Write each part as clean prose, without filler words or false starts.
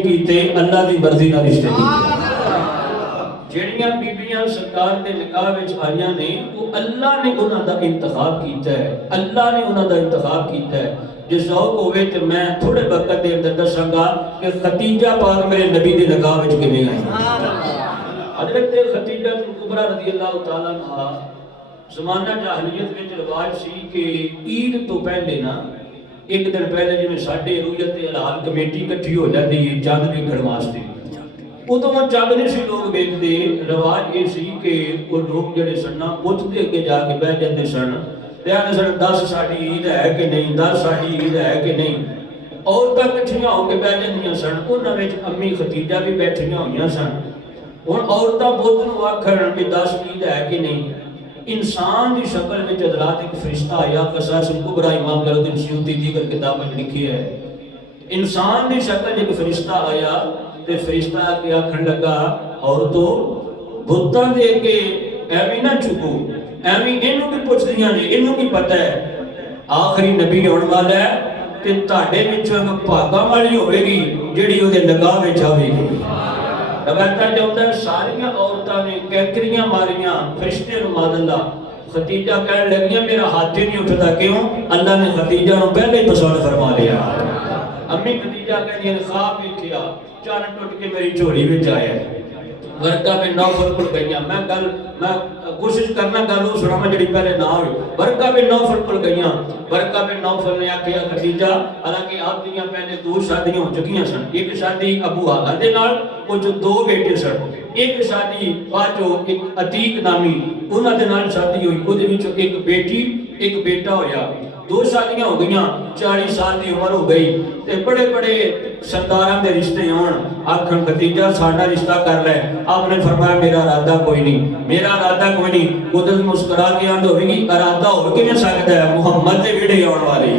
ਕੀਤੇ ਅੱਲਾ ਦੀ ਮਰਜ਼ੀ ਨਾਲ ਰਿਸ਼ਤੇ ਕੀਤੇ। ਜਿਹੜੀਆਂ ਬੀਬੀਆਂ ਸਰਕਾਰ ਦੇ ਨਿਕਾਹ ਵਿੱਚ ਆਈਆਂ ਨੇ ਉਹ ਅੱਲਾ ਨੇ ਉਹਨਾਂ ਦਾ ਇੰਤਖਾਬ ਕੀਤਾ ਹੈ, ਅੱਲਾ ਨੇ ਉਹਨਾਂ ਦਾ ਇੰਤਖਾਬ ਕੀਤਾ ਹੈ। ਜੇ ਸ਼ੌਕ ਹੋਵੇ ਤੇ ਮੈਂ ਥੋੜੇ ਵਕਤ ਦੇ ਅੰਦਰ ਦੱਸਾਂਗਾ ਕਿ ਖਦੀਜਾ ਪਾਕ ਮੇਰੇ ਨਬੀ ਦੇ ਨਿਕਾਹ ਵਿੱਚ ਕਿਵੇਂ ਆਈ। ਹਜ਼ਰਤ ਖਦੀਜਾ ਕੁਬਰਾ ਰਜ਼ੀ ਅੱਲਾਹੁ ਤਾਲਾ अन्हा ਜ਼ਮਾਨਾ ਜਾਹਲੀਅਤ ਵਿੱਚ ਰਿਵਾਜ ਸੀ ਕਿ ਈਦ ਤੋਂ ਪਹਿਲੇ ਨਾ ਇੱਕ ਦਿਨ ਪਹਿਲੇ ਜਿਵੇਂ ਸਾਡੇ ਰੂयत ਤੇ ਹਲਾਲ ਕਮੇਟੀ ਇਕੱਠੀ ਹੋ ਜਾਂਦੀ ਹੈ ਚੰਦ ਵੇਖਣ ਵਾਸਤੇ, ਉਦੋਂ ਚੰਦ ਨਹੀਂ ਸੀ ਲੋਕ ਵੇਖਦੇ। ਰਿਵਾਜ ਇਹ ਸੀ ਕਿ ਉਹ ਲੋਕ ਜਿਹੜੇ ਸਨ ਨਾ ਉੱਠਦੇ ਅੱਗੇ ਜਾ ਕੇ ਬਹਿ ਜਾਂਦੇ ਸਨ ਤੇ ਆਖਦੇ ਸਨ 10 ਸਾਡੀ ਈਦ ਹੈ ਕਿ ਨਹੀਂ, 10 ਸਾਡੀ ਈਦ ਹੈ ਕਿ ਨਹੀਂ। ਔਰਤਾਂ ਇਕੱਠੀਆਂ ਹੋ ਕੇ ਬਹਿ ਜਾਂਦੀਆਂ ਸਨ, ਉਹਨਾਂ ਵਿੱਚ ਅੰਮੀ ਖਦੀਜਾ ਵੀ ਬੈਠੀਆਂ ਹੋਈਆਂ ਸਨ। ਹੁਣ ਔਰਤਾਂ ਬੁੱਤ ਨੂੰ ਆਖਣ ਕਿ 10 ਈਦ ਹੈ ਕਿ ਨਹੀਂ। इंसान की शक्ल में हज़रात एक फरिश्ता आया, क़सास कुबरा इमाम जलालुद्दीन सयूती दीगर किताब में लिखी है। इंसान की शक्ल एक फरिश्ता आया तो फरिश्ता आके आखन लगा औरतों बुत्तां दे के एवें ना चुको, एवें इनू की पुछदियां ने, इनू की पता है आखिरी नबी आने वाला है ते तुहाडे विचों इक भागा वाली होवेगी जिहड़ी उहदे निगाह विच आवेगी। रवायतां चाहुंदा सारियां औरतां ने कैकरियां मारियां फरिश्ते नूं मादल्ला। खदीजा कहण लगियां मेरा हाथ ही नहीं उठदा, क्यों? अल्लाह ने खदीजा नूं पहले ही पसंद फरमा लिया। अम्मी खदीजा कहंदी ने ख्वाब वेखिया, चन्न टुट के मेरी झोली विच आया। वर्का में नौफल को गईयां, मैं कोशिश करना गल उह सुणावां जिहड़ी पहले ना होई। वर्का में नौफल को गईयां, वर्का में नौफल ने आखिया खदीजा, हालांकि आप दियां पहले 2 शादियां हो चुकियां सन। एक शादी अबू हाला दे नाल, ਉਹ ਜੋ 2 ਬੇਟੇ ਸਨ। ਇੱਕ ਸ਼ਾਦੀ ਬਾਅਦੋਂ ਇੱਕ ਅਤੀਕ ਨਾਮੀ ਉਹਨਾਂ ਦੇ ਨਾਲ ਸ਼ਾਦੀ ਹੋਈ, ਉਹਦੇ ਵਿੱਚੋਂ ਇੱਕ ਬੇਟੀ ਇੱਕ ਬੇਟਾ ਹੋਇਆ। 2 ਸ਼ਾਦੀਆਂ ਹੋ ਗਈਆਂ, 40 ਸਾਲ ਦੀ ਉਮਰ ਹੋ ਗਈ ਤੇ ਬੜੇ ਬੜੇ ਸਰਦਾਰਾਂ ਦੇ ਰਿਸ਼ਤੇ ਹੋਣ। ਆਖਣ ਖਦੀਜਾ ਸਾਡਾ ਰਿਸ਼ਤਾ ਕਰ ਲੈ। आपने फरमाया मेरा इरादा कोई नहीं, मेरा इरादा कोई नहीं। कुदरत मुस्कुरा के आंद होगी इरादा हो किवें सकदा है, मुहम्मद दे विड़े आउण वाले।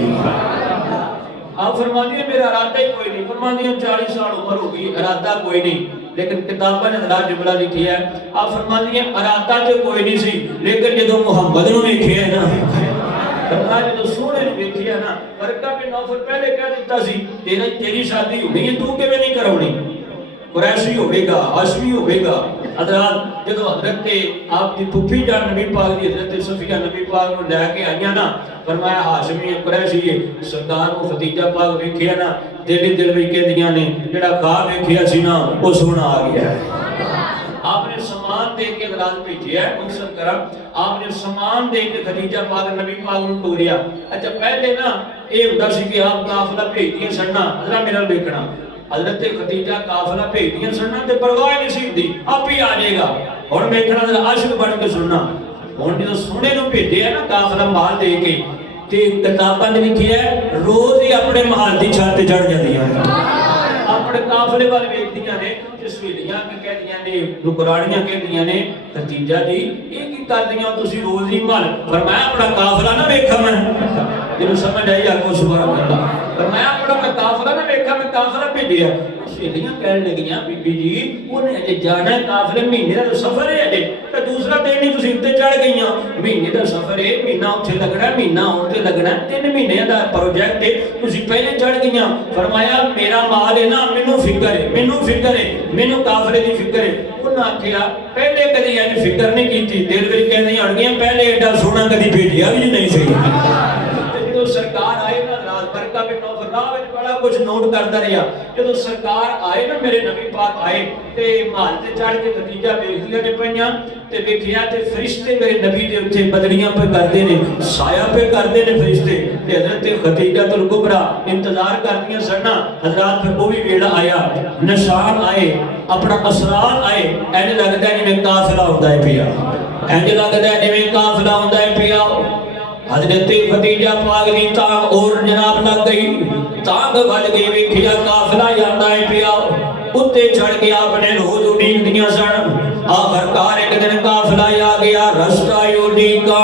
आप फरमाती है मेरा इरादा ही कोई नहीं, फरमाती है 40 साल उम्र हो गई, इरादा कोई नहीं। लेकिन किताबा ने जरा जुमला लिखी है, आप फरमाती है इरादा तो कोई नहीं सी, लेकिन जो मुहम्मद नूं वेखिया ना, फरमाया जो सोहणे नूं वेखिया ना, वर्का बिन नौफल पहले कह दिता सी तेरी शादी होनी है, तू किवें नहीं कराउणी, कुरैशी होवेगा, हाशमी होवेगा। हज़रत जो हज़रत आपकी फुफी जान नबी पाक दी हज़रत सफिया नबी पाक नूं लैके आईयां ना, फरमाया हाशमी कुरैशी है। सरकार नूं खदीजा पाक वेखिया ना, दिल ही दिल विच कहदियां ने जिहड़ा ख्वाब वेखिया सी ना वो सोहना आ गया है। आपने समान दे के हज़रात भेजिया है, मकसद करा आपने समान दे के खदीजा पाक नबी पाक नूं टोरिया। अच्छा पहले ना ये हुंदा सी कि आप काफिला भेजदियां सन ना, हज़रा मेरा देखना हज़रत खदीजा काफिला भेजदियां सन ना ते परवाह नहीं सी हुंदी, आप ही आ जाएगा। हुण वेखना जरा आशिक बन के सुनना। हुण जो सोहणे नूं भेजिया ना काफिला माल दे के ते किताबां ने लिखिया है रोज ही अपने महल दी छत ते चढ़ जांदियां, अपने काफिले वाल वेखदियां ने। तस्वीरियां की कहदियां ने, रुकरानियां कहदियां ने खदीजा जी ये की करदियां तुसीं रोज ही महल। फरमाया अपना काफिला ना वेखां मैं, जिन्हों समझ आई आगो सुभान अल्लाह। फरमाया अपना काफिला ना वेखां, मैं काफिला भेजिया। सहेलियां कहन लगियां बीबी जी उन्हें अजे जाना है, काफिले महीने का सफर है अजे, तो दूसरा दिन ही तुसीं उत्ते चढ़ गईयां। महीने का सफर है, महीना उत्थे लगना, महीना उत्ते लगना, 3 महीने का प्रोजेक्ट है, तुसीं पहले चढ़ गईयां। फरमाया मेरा माल है ना, मैनू फिक्र है, मैनू फिक्र है, मैनू काफिले की फिक्र है। उन्हें आखिया पहले कभी इंज फिक्र नहीं की, दिल विच कहदियां होणगियां पहले एडा सोहना कभी भेजिया भी नहीं सही। जो सरकार आए ना रात बरका में नौफल राह में बड़ा कुछ नोट करता रहा। जो सरकार आए ना मेरे नबी पाक आए ते महल ते चढ़ के खदीजा वेखदियां ने पईयां ते वेखिया ते फरिश्ते मेरे नबी दे उत्ते बदलियां पे करदे ने, साया पे करदे ने फरिश्ते। ते हज़रत खदीजा तुल कुबरा इंतजार करदियां सन ना, हज़रात फिर वो भी वेला आया, निशान आए, अपना असरार आए। इंज लगदा जिवें काफिला हुंदा है पिया, इंज लगदा जिवें काफिला हुंदा है पिया। हज़रत खदीजा पाक दी तांग और जनाब लग गई, तांग बज गई, वेखिया काफिला आंदा है पिया। उत्ते चढ़ के आपने रोज उड़ीकदियां सन। आखिरकार एक दिन काफिला आ गया, रास्ता उड़ीका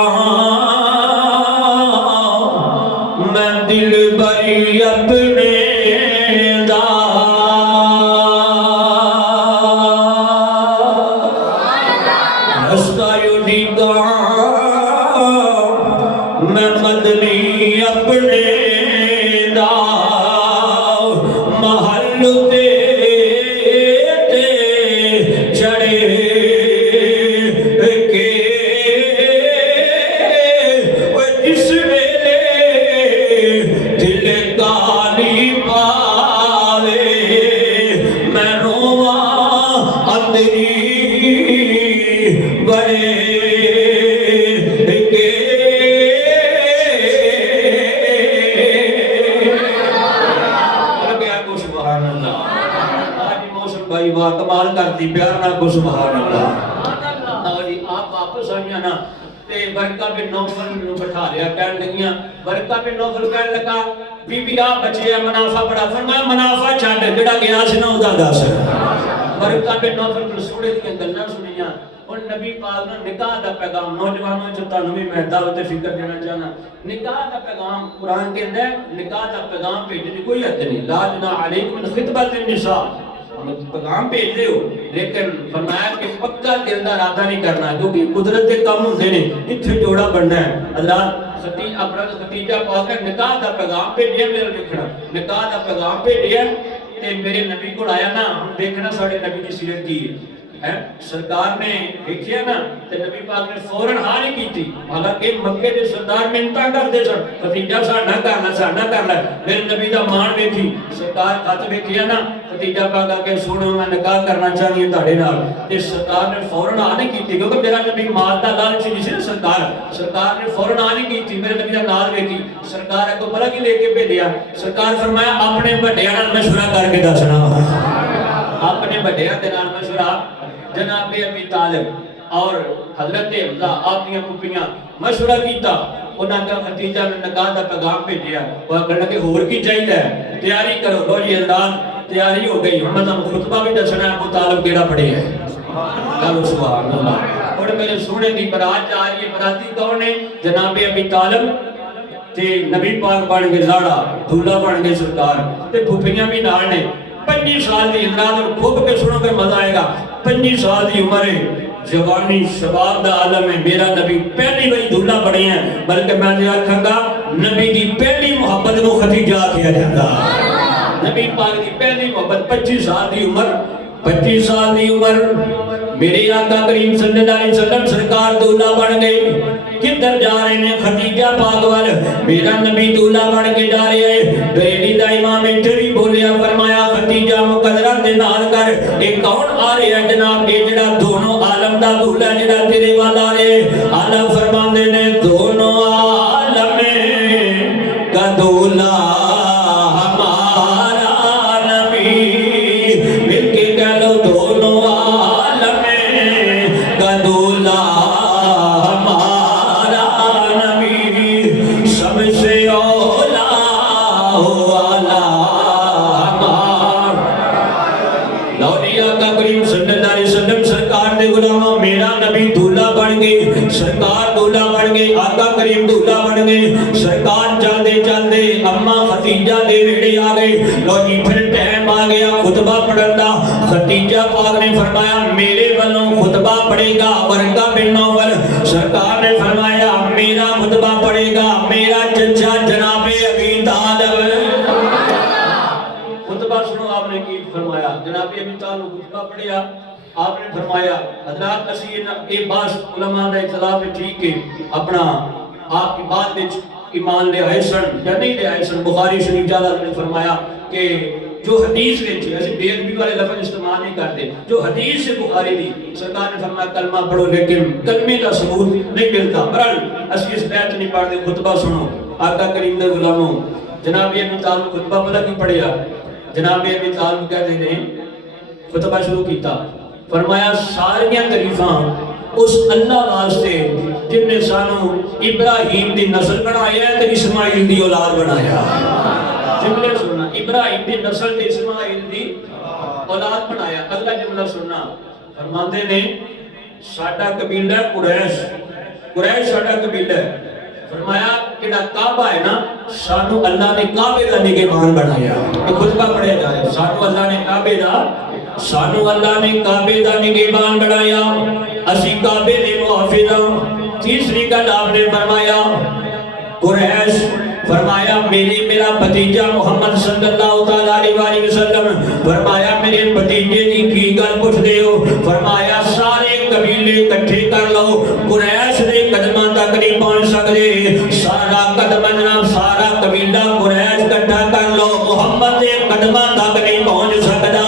मैं दिल भरी अपने दा। रास्ता उड़ीका मैं मदनी अपने दा, महल ते दे बड़े के लगे को सुभान अल्लाह। आज मौसम भाई वाह कमाल करती प्यार ना को सुभान अल्लाह। जी आप वापस आइया ना ते बरका बिन नौफल ਨੂੰ ਬਿਠਾ ਲਿਆ ਕਹਿਣ ਲੱਗੀਆਂ ਬਰਕਾ ਬਿਨ ਨੌਫਲ ਕਹਿਣ ਲੱਗਾ ਬੀਬੀ ਆ ਬਚਿਆ ਮੁਨਾਫਾ ਬੜਾ ਫਰਮਾਇਆ ਮੁਨਾਫਾ ਛੱਡ ਜਿਹੜਾ ਗਿਆ ਸੀ ਨਾ ਉਹਦਾ ਦੱਸ। ਬਰਕਾ ਬਿਨ ਨੌਫਲ ਕੋਲ ਸੋਹਣੇ ਦੀਆਂ ਗੱਲਾਂ ਸੁਣੀਆਂ। ਹੁਣ ਨਬੀ ਪਾਕ ਨੇ ਨਿਕਾਹ ਦਾ ਪੈਗਾਮ ਨੌਜਵਾਨਾਂ ਚ ਤੁਹਾਨੂੰ ਵੀ ਮੈਂ ਦਾਵਤ ਫਿਕਰ ਦੇਣਾ ਚਾਹਨਾ। ਨਿਕਾਹ ਦਾ ਪੈਗਾਮ ਕੁਰਾਨ ਕਹਿੰਦਾ ਨਿਕਾਹ ਦਾ ਪੈਗਾਮ ਭੇਜਣ ਦੀ ਕੋਈ ਹੱਦ ਨਹੀਂ। ਲਾ ਜਨਾ ਅਲੈकुम ਮਿਨ ਖਿਤਬਤ النساء पैगाम भेज दे हो लेकिन फरमाया कि पक्का दिल दा इरादा नहीं करना क्योंकि कुदरत के काम होंदे ने इत्थे जोड़ा बनना है। हज़रात खतीजा पाक निकाह दा पैगाम भेजिया मेरे देखना निकाह दा पैगाम भेजिया ते मेरे नबी को आया ना देखना साडे नबी दी सीरत की है। सरकार ने देखिया ना ते नबी पाक ने फौरन हाँ नहीं की। हालांकि मक्के के सरदार मिन्नतां करदे सन खतीजा साडा कर ले मेरे नबी दा मान देखी सरकार खत देखिया ना खतीजा पाक आके सुनो मैं निकाह करना चाहती हूं तुहाडे नाल ते सरकार ने फौरन हाँ नहीं की क्योंकि मेरा नबी माल दा लालची नहीं सी ना। सरकार ने फौरन हाँ नहीं की मेरे नबी दा नाल देखी सरकार को पता की लेके भेजिया। सरकार फरमाया अपने वड्डियां नाल मशवरा करके दसना अपने वड्डियां दे नाल मशवरा जनाब अबी तालिब और हजरत हमजा आपनियां पुप्पियां मशवरा कीता उन्हां दा खतीजा ने निकाह दा पैगाम भेजिया। वो कहण लगे होर की चाहिदा है तैयारी करो लो जी हज़रात तैयारी हो गई। मैं तुहानू खुतबा भी दसना अबू तालिब केड़ा पढ़े है कल सुभान अल्लाह। हुण मेरे सोहणे दी बरात जा रही है बराती कौन है जनाब अबी तालिब ते नबी पाक बन गए लाड़ा दूल्हा बन गए सरकार ते पुप्पियां भी नाल ने 25 साल की हज़रात और खूब के सुनोगे मजा आएगा। 25 साल की उम्र है जवानी शबाब दा आलम है। मेरा नबी पहली बारी दूल्हा बने हैं बल्कि मैं तो आखांगा नबी की पहली मोहब्बत को खतीजा आखिया जाता। नबी पाक की पहली मोहब्बत 25 साल की उम्र 25 साल की उम्र मेरे आका करीम सल्लल्लाहु अलैहि वसल्लम सरकार दूल्हा बन गए। किधर जा रहे हैं खतीजा पाक वाल मेरा नबी दूल्हा बन के जा रहे हैं। बेली दा इमाम इत्थे भी बोलिया फरमाया खतीजा मुकद्दरा दे नाल कर ये कौन आ रहे हैं जनाब ये जेड़ा दोनों आलम दा दूल्हा जेड़ा तेरे वाल आ रहे आला फरमांदे ने दोनों आलम का दूल्हा सरकार दूल्हा बन गए आका करीम दूल्हा बन गए। सरकार चलते चलते अम्मा खतीजा दे वेड़े आ गए। लो जी फिर टाइम आ गया खुतबा पढ़न दा। खतीजा पाक ने फरमाया मेरे वालों खुतबा पढ़ेगा बरका बिन नौफल। सरकार ने फरमाया मेरा खुतबा पढ़ेगा मेरा चचा जनाबे अबी तालिब। खुतबा सुनो आपने की फरमाया जनाबे अबी तालिब खुतबा पढ़िया आपने फरमाया हज़रात असी ये बात उलमा दा इख्तिलाफ है ठीक है अपना आप की बात विच ईमान ले आए सन या नहीं ले आए सन। बुखारी शरीफ जाला ने फरमाया कि जो हदीस विच ऐसे बेअदबी वाले लफ्ज़ इस्तेमाल नहीं करते जो हदीस से बुखारी दी सरकार ने फरमाया कलमा पढ़ो लेकिन कलमे का सबूत नहीं मिलता। बहरहाल असी इस बैत नहीं पढ़ते खुतबा सुनो आका करीम दे गुलामों जनाब अबी तालिब खुतबा पता की पढ़िया जनाब अबी तालिब कहते हैं खुतबा शुरू किया फरमाया सारियां तरीफां उस अल्लाह वास्ते जिन्ने सानू इब्राहिम दी नस्ल बनाया ते इस्माइल दी औलाद बनाया। जुमला सुनना इब्राहिम दी नस्ल ते इस्माइल दी औलाद बनाया। अगला जुमला सुनना फरमाते ने साडा कबीला कुरैश साडा कबीला फरमाया केड़ा काबा है ना सानू अल्लाह ने काबे दा निगहबान बनाया। खुतबा पढ़िया जा रहा सानू अल्लाह ने काबे दा निगहबान बनाया असी काबे दे मुहाफिज हां। तीसरी गल आपने फरमाया कुरैश फरमाया मेरा भतीजा मोहम्मद सल्लल्लाहु अलैहि वसल्लम फरमाया मेरे भतीजे की की गल पूछदे हो फरमाया सारे कबीले इकट्ठे कर लो कुरैश दे कदमां तक नहीं पहुंच सकदे सारा कदम जनाब सारा कबीला कुरैश इकट्ठा कर लो मोहम्मद दे कदमां तक नहीं पहुंच सकदा।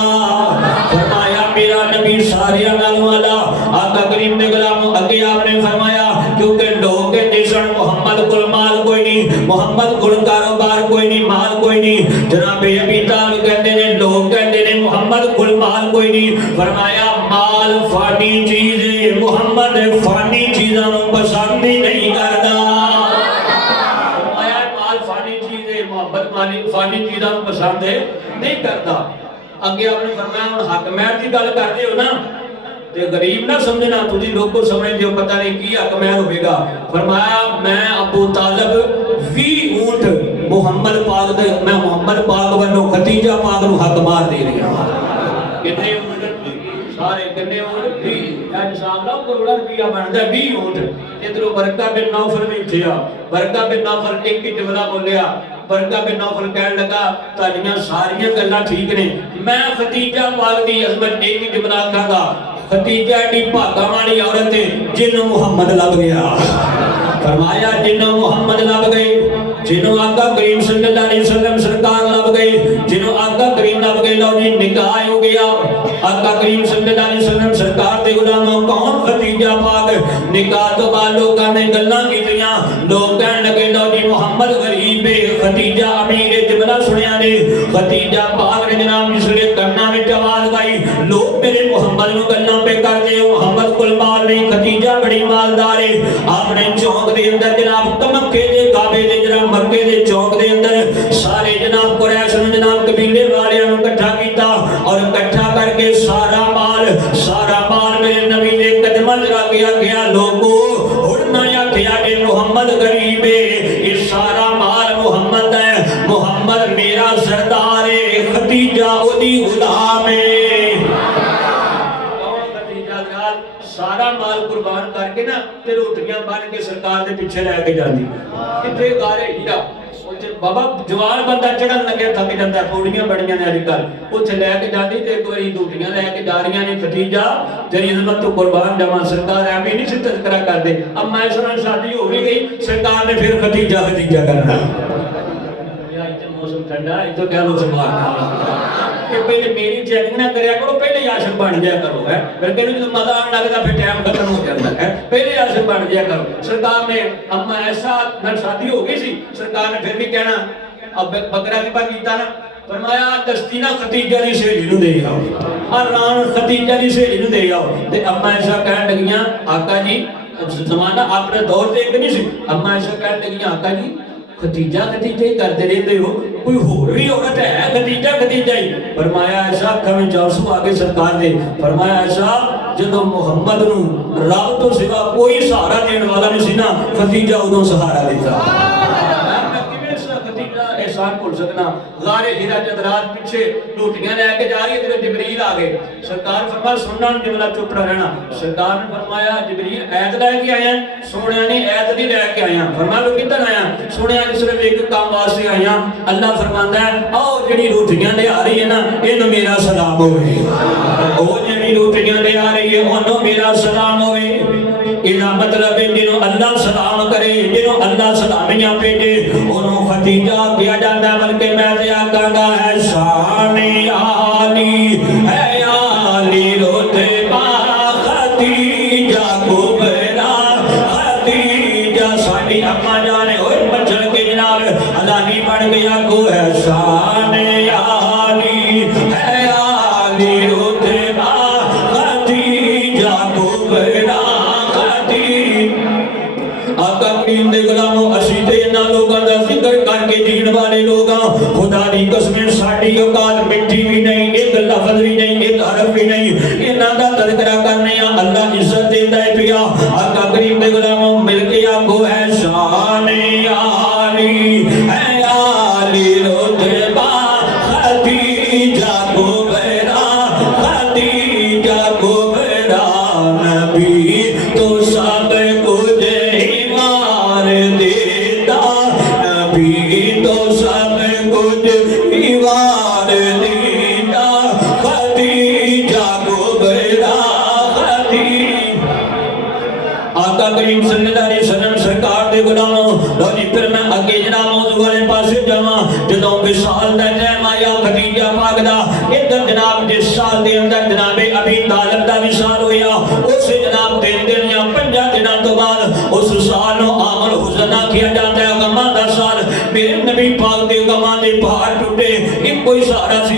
फरमाया मेरा नबी सारे सारिया नालों आला। आका करीम दे गुलामों अगे आपने फरमाया क्योंकि लोग कहते सन मुहम्मद कोल माल कोई नहीं, मुहम्मद कोल कारोबार कोई नहीं, माल कोई नहीं। जनाब अबी तालिब कहते ने, लोग कहते ने मुहम्मद कोल माल कोई नहीं। फरमाया माल फानी चीज है, मुहम्मद फानी चीज़ों को पसंद ही नहीं करता। फरमाया माल फानी चीज है, मुहम्मद फानी चीज़ों को पसंद है नहीं करता। अगे आपने फरमाया हुण हक महर की गल करते हो ना ते गरीब ना समझना, तुझी लोगों समझते हो पता नहीं की हक महर होगा। फरमाया मैं अबू तालिब 20 ऊंट मुहम्मद पाक दे, मैं मुहम्मद पाक वालों खदीजा पाक नूं हक मार दे रही हां। कितने ऊंट? सारे कितने ऊंट? 20। अज हिसाब लाओ करोड़ रुपया बनता 20 ऊंट। इधरों बरका बिन नौफल भी उठिया, बरका बिन नौफल एक ही जुमला बोलिया। बरका बिन नौफल कहने लगा तुहाडियां सारियां गल्लां ठीक ने, मैं खदीजा पाक दी अज़मत एक ही जुमला आखांगा, खदीजा दी भागा वाली औरत है जिन्हों मुहम्मद लभ गया। फरमाया जिन्हों मुहम्मद लभ गए, जिन्हों आका करीम सल्लल्लाहु अलैहि वसल्लम सरकार लभ गए, जिन्हों आका करीम लभ गए, लो जी निकाह हो गया। आका करीम सल्लल्लाहु अलैहि वसल्लम सरकार दे गुलामों कौन? खदीजा पाक। निकाह तो बाद लोगों ने गल्लां कीतियां, लोग कहन लगे लो जी मुहम्मद गरीब है, खदीजा अमीर है। जुमला सुनिया ने खदीजा पाक ने जनाब जिसले करना में आवाज आई, लोग मेरे मुहम्मद नूं गल्लां पे करदे हो, मुहम्मद कोल माल नहीं, खदीजा बड़ी मालदार है। आपने चौक दे अंदर जनाब मक्के दे काबे दे जनाब मक्के दे चौक दे अंदर सारे जनाब कुरैश नूं जनाब कबीले वालियां नूं इकट्ठा कीता और इकट्ठा करके सारा माल मेरे नबी दे कदमां च रख के आखिया लोगो हुण ना आखिया कि मुहम्मद गरीब है, ये सारा माल मुहम्मद है, मुहम्मद मेरा सरदार है, खदीजा ओदी गुलाम है। सारा माल कुर्बान करके ना ते रोटियां बन के सरकार दे पीछे लेके जाती। किथे गारे हीरा उत्थे बाबा जवान बंदा चढ़न लगे थक जाता, पौड़ियां बड़ियां ने अजकल उत्थे लेके जाती ते एक बारी रोटियां लेके जा रही ने, खदीजा तेरी इज्जत तो कुर्बान जावा, सरकार ऐਵੇਂ नहीं से तज़किरा करदे। अब मैं सुना शादी हो भी गई, सरकार ने फिर खदीजा करना। मौसम ठंडा है तो क्या लो सुभान अल्लाह कि पहले मेरी चेकिंग ना करया करो, पहले आशिक बन जाया करो है, फिर कहने जो मजा आने लगता फिर टाइम खत्म हो जाता है, पहले आशिक बन जाया करो। सरकार ने अम्मा ऐसा न शादी हो गई सी, सरकार ने फिर भी कहना अब बकरा ज़िबा कीता ना, फरमाया दस्तीना खदीजा दी सहेली नूं दे आओ, रान खदीजा दी सहेली नूं दे आओ। ते अम्मा ऐसा कहन लगियां आका जी जमाना अपने दौर ते एक नहीं सी, अम्मा ऐसा कहन लगियां आका जी खदीजा खदीजा ही करते रहते हो, कोई होर भी औरत है खदीजा खदीजा ही? फरमाया ऐसा कमें जासू आगे सरकार ने फरमाया ऐसा जदों मुहम्मद नूं रब तो सिवा कोई सहारा देने वाला नहीं सी ना, खदीजा उदों सहारा दिता। एहसान भुल सकना। गारे हीरा जद रात पीछे रोटियां लेके जा रही है तो जिबरील आ गए, सरकार फरमाया सुनना जुमला चुप रहना। सरकार ने फरमाया जिबरील ऐत लेके आया? सोनिया ने ऐत नहीं लेके आया। फरमाया किधर आया? सोनिया ने सिर्फ एक काम वास्ते आया। अल्लाह फरमांदा है आओ जेड़ी रोटियां ले आ रही है ना इन्हें मेरा सलाम होवे, ओ जेड़ी रोटियां ले आ रही है उन्हें मेरा सलाम होवे। इना मतलब है जिन्हों अल्लाह सलाम करे, जिन्हों अल्लाह सलामियां भेजे उन्हों खदीजा किया जाता है, बल्कि मैं ते आखांगा है शान आली है आली रोते बा खदीजा कुबरा, खदीजा साडी अम्मा जाने ओए मचल के जनाब अलानी बन गया को है शान आली है आली रोते बा खदीजा कुबरा। आका करीम दे गुलामों असीं ते इन्हां लोकां दा जिक्र करके जीण वाले लोग खुदा दी कसम साडी औकात मिट्टी भी नहीं, एक लफ्ज़ भी नहीं, एक हरफ भी नहीं, इन्हां दा तज़किरा करने आ अल्लाह इज्जत देंदा है पिया। आका करीम दे गुलामों मिल के आखो है शान आली है आली रुतबा खदीजा कुबरा, खदीजा कुबरा नबी तो सब कुछ करीम सल्लल्लाहु अलैहि वसल्लम सरकार दे गुलामों लो जी फिर मैं अगे जनाब मौजू वाले पासे जावां। जदों विसाल दा टाइम आया खदीजा पाक दा इधर जनाब जिस साल दे अंदर जनाब अबी तालिब दा विसाल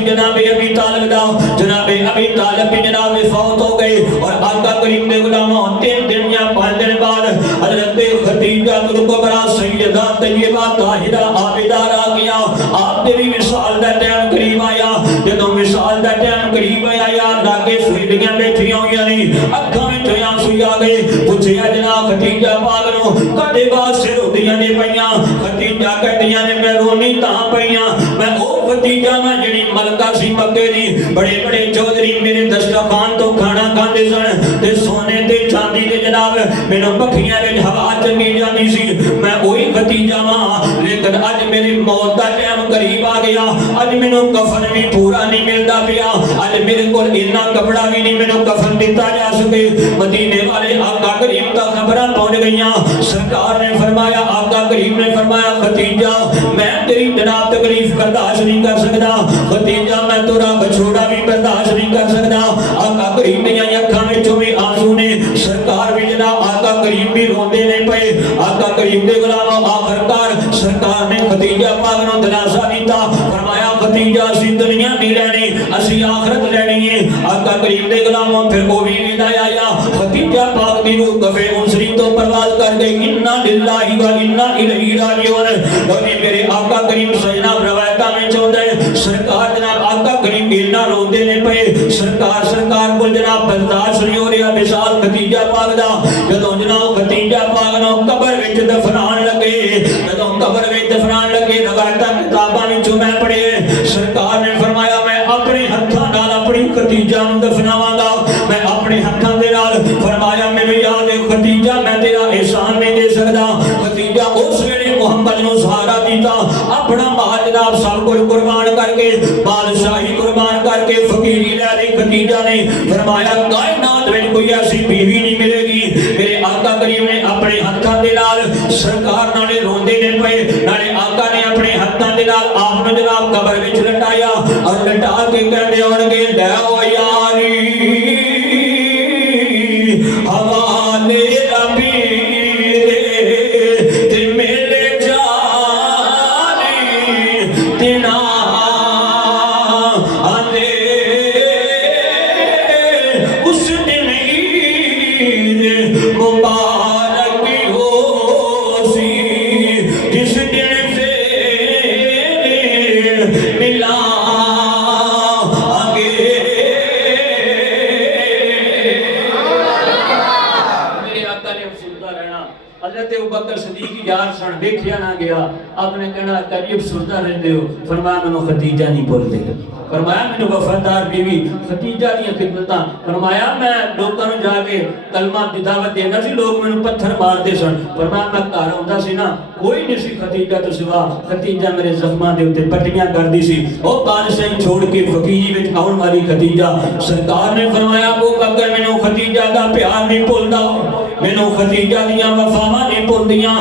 जनाब अबी तालिब दा जनाब अबी तालिब भी जनाब फौत हो गए और आका करीम ने गुलामों 3 दिन या 5 दिन बाद हजरत खदीजा कुबरा सैयदा तैयबा ताहिरा आबिदा आ गया आप दे भी विशाल दा टाइम करीब आया जदों विशाल दा टाइम करीब आया लागे सुईड़ियां बैठियां होईयां ने अखां विच आंसू आ गए पूछया जनाब खदीजा पाक नु कदे वास्ते रोटियां ने पईयां खदीजा कहदियां ने मैं रोनी तां पईयां मैं ओ खदीजा मैं जेड़ी मलका सी मक्के दी बड़े बड़े चौधरी मेरे दस्तरखान तो खाना खांदे सन ते सोने ते चांदी दे जनाब मैनू पखियां विच हवा चंगी जांदी सी मैं ओही खदीजा वां लेकिन अज मेरी मौत दा टाइम करीब आ गया अज मैनू कफन भी पूरा नहीं मिलदा पिया अज मेरे कोल इन्ना कपड़ा भी नहीं मैनू कफन दिता जा सके मदीने वाले आका करीम दा खबरां पहुंच गईयां सरकार ने फरमाया आका करीम ने फरमाया खदीजा मैं तेरी जनाब तकलीफ बर्दाश्त नहीं कर सकदा खदीजा मैं तेरा बछोड़ा भी बर्दाश्त नहीं कर सकदा आका करीम दी अखां विचों भी आंसू ने सरकार भी जनाब आका करीम भी रोंदे ने पए आका करीम दे गुलामों आखिरकार सरकार ने खदीजा पाक नूं दिलासा दिता फरमाया खदीजा असीं दुनिया नहीं लैनी असीं आखिरत लैनी है आका करीम दे गुलामों फिर वो भी विदा आया खदीजा पाक दी रूह कफे उनसरी तो परवाज़ कर गई इन्ना लिल्लाहि व इन्ना इलैहि राजिऊन और मेरे आका करीम सजना रवायतां में चौंदा है सरकार जनाब आका करीम इन्ना रोंदे ने पए सरकार को जनाब बर्दाश्त नहीं हो रहा विशाल खदीजा पाक दा जदों जनाब खदीजा पाक नूं कब्र विच दफनाण लगे जदों कब्र विच दफनाण लगे रवायतां किताबां विचों मैं पढ़े सरकार ने फरमाया मैं अपने हत्थां नाल अपनी खदीजा नूं दफनावांगा मैं अपने हत्थां दे नाल फरमाया मैनूं याद है खदीजा मैं तेरा एहसान नहीं दे सकदा खदीजा उस वेले मुहम्मद नूं सहारा दिता अपना माल जनाब सब कुछ कुर्बान करके बादशाही कुर्बान करके फकीरी लै ली खदीजा ने फरमाया कायनात में कोई ऐसी बीवी नहीं मिलेगी मेरे आका करीम ने अपने हत्थां दे नाल सरकार नाले रोंदे ने पए नाले आका ने अपने हत्थां दे नाल आप नूं जनाब कब्र विच लटाया और लटा के कहंदे होणगे लै ओ यारी हवाले रबी ते मेले जानी तिना आंदे उस दिन ईद मुबारक हो सी जिस दिन से मिला हज़रत अबू बकर सिद्दीक यार सन देखिया ना गया आपने कहना करीब सुनता रहते हो फरमाया मैनू खदीजा नहीं भूलते फरमाया मैनू वफादार बीवी खदीजा दी खिदमतां फरमाया मैं लोकां नूं जाके कलमा दी दावत देना सी लोग मैनू पत्थर मारदे सन फरमाया मैं घर आउंदा सी ना कोई नहीं सी खदीजा तो सिवा खदीजा मेरे जख्मां दे उत्ते पट्टियां करदी सी ओ बादशाही छोड़ के फकीरी विच आउण वाली खदीजा सरकार ने फरमाया अबू बकर मैनू खदीजा दा प्यार नहीं भुलदा मैनू खदीजा दियां वफावां नहीं भुलदियां